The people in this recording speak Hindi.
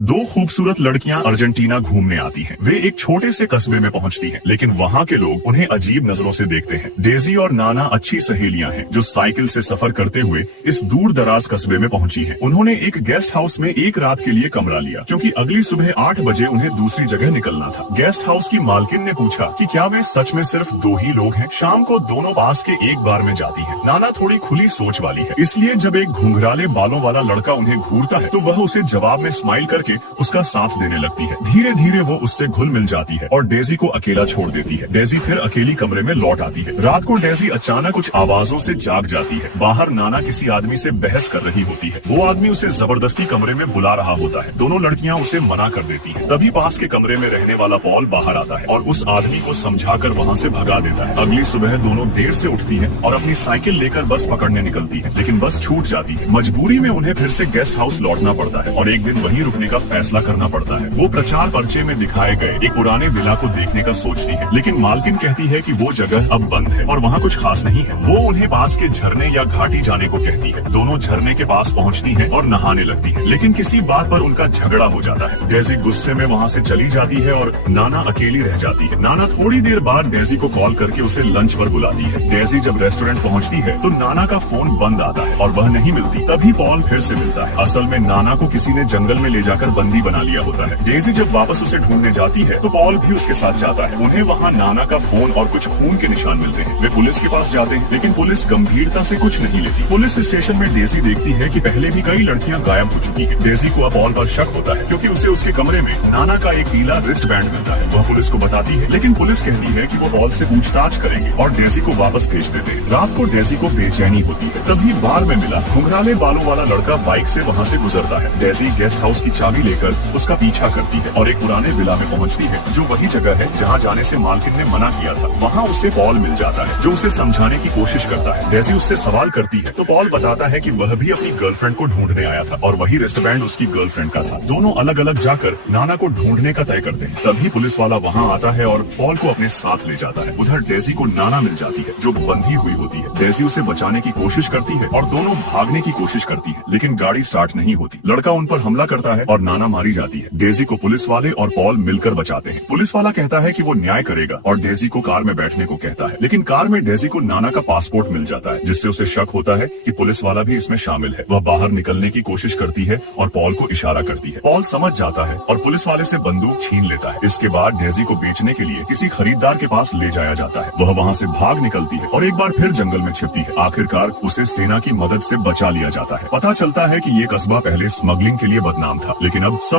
दो खूबसूरत लड़कियां अर्जेंटीना घूमने आती हैं। वे एक छोटे से कस्बे में पहुंचती हैं, लेकिन वहां के लोग उन्हें अजीब नजरों से देखते हैं। डेजी और नाना अच्छी सहेलियां हैं जो साइकिल से सफर करते हुए इस दूर दराज कस्बे में पहुंची हैं। उन्होंने एक गेस्ट हाउस में एक रात के लिए कमरा लिया, क्योंकि अगली सुबह 8 बजे उन्हें दूसरी जगह निकलना था। गेस्ट हाउस की मालकिन ने पूछा कि क्या वे सच में सिर्फ दो ही लोग हैं। शाम को दोनों पास के एक बार में जाती है। नाना थोड़ी खुली सोच वाली है, इसलिए जब एक घुंघराले बालों वाला लड़का उन्हें घूरता है तो वह उसे जवाब में स्माइल करके उसका साथ देने लगती है। धीरे धीरे वो उससे घुल मिल जाती है और डेजी को अकेला छोड़ देती है। डेजी फिर अकेली कमरे में लौट आती है। रात को डेजी अचानक कुछ आवाजों से जाग जाती है। बाहर नाना किसी आदमी से बहस कर रही होती है। वो आदमी उसे जबरदस्ती कमरे में बुला रहा होता है। दोनों लड़कियां उसे मना कर देती हैं। तभी पास के कमरे में रहने वाला पॉल बाहर आता है और उस आदमी को समझाकर वहाँ से भगा देता है। अगली सुबह दोनों देर से उठती है और अपनी साइकिल लेकर बस पकड़ने निकलती है, लेकिन बस छूट जाती है। मजबूरी में उन्हें फिर से गेस्ट हाउस लौटना पड़ता है और एक दिन वहीं रुकने का फैसला करना पड़ता है। वो प्रचार पर्चे में दिखाए गए एक पुराने विला को देखने का सोचती है, लेकिन मालकिन कहती है कि वो जगह अब बंद है और वहाँ कुछ खास नहीं है। वो उन्हें पास के झरने या घाटी जाने को कहती है। दोनों झरने के पास पहुँचती है और नहाने लगती है, लेकिन किसी बात पर उनका झगड़ा हो जाता है। डेजी गुस्से में वहाँ से चली जाती है और नाना अकेली रह जाती है। नाना थोड़ी देर बाद डेजी को कॉल करके उसे लंच पर बुलाती है। डेजी जब रेस्टोरेंट पहुँचती है तो नाना का फोन बंद आता है और वह नहीं मिलती। तभी पॉल फिर से मिलता है। असल में नाना को किसी ने जंगल में ले जाकर बंदी बना लिया होता है। डेजी जब वापस उसे ढूंढने जाती है तो पॉल भी उसके साथ जाता है। उन्हें वहाँ नाना का फोन और कुछ खून के निशान मिलते हैं। वे पुलिस के पास जाते हैं, लेकिन पुलिस गंभीरता से कुछ नहीं लेती। पुलिस स्टेशन में डेजी देखती है कि पहले भी कई लड़कियां गायब हो चुकी हैं। डेजी को अब पॉल पर शक होता है, क्योंकि उसे उसके कमरे में नाना का एक पीला रिस्ट बैंड मिलता है। वह पुलिस को बताती है, लेकिन पुलिस कहती है कि वो पॉल से पूछताछ करेंगे और डेजी को वापस भेज देते हैं। रात को डेजी को बेचैनी होती है। तभी बार में मिला घुंघराले बालों वाला लड़का बाइक से वहाँ से गुजरता है। डेजी गेस्ट हाउस की चाबी लेकर उसका पीछा करती है और एक पुराने विला में पहुंचती है, जो वही जगह है जहां जाने से मालकिन ने मना किया था। वहां उसे पॉल मिल जाता है, जो उसे समझाने की कोशिश करता है। डेजी उससे सवाल करती है तो पॉल बताता है कि वह भी अपनी गर्लफ्रेंड को ढूंढने आया था और वही रिस्टबैंड उसकी गर्लफ्रेंड का था। दोनों अलग अलग जाकर नाना को ढूंढने का तय करते हैं। तभी पुलिस वाला वहाँ आता है और पॉल को अपने साथ ले जाता है। उधर डेजी को नाना मिल जाती है, जो बंधी हुई होती है। डेजी उसे बचाने की कोशिश करती है और दोनों भागने की कोशिश करती है, लेकिन गाड़ी स्टार्ट नहीं होती। लड़का उन पर हमला करता है और नाना मारी जाती है। डेजी को पुलिस वाले और पॉल मिलकर बचाते हैं। पुलिस वाला कहता है कि वो न्याय करेगा और डेजी को कार में बैठने को कहता है, लेकिन कार में डेजी को नाना का पासपोर्ट मिल जाता है, जिससे उसे शक होता है कि पुलिस वाला भी इसमें शामिल है। वह बाहर निकलने की कोशिश करती है और पॉल को इशारा करती है। पॉल समझ जाता है और पुलिस वाले से बंदूक छीन लेता है। इसके बाद डेजी को बेचने के लिए किसी खरीदार के पास ले जाया जाता है। वह वहाँ से भाग निकलती है और एक बार फिर जंगल में छिपती है। आखिरकार उसे सेना की मदद से बचा लिया जाता है। पता चलता है कि ये कस्बा पहले स्मगलिंग के लिए बदनाम था, लेकिन अब सब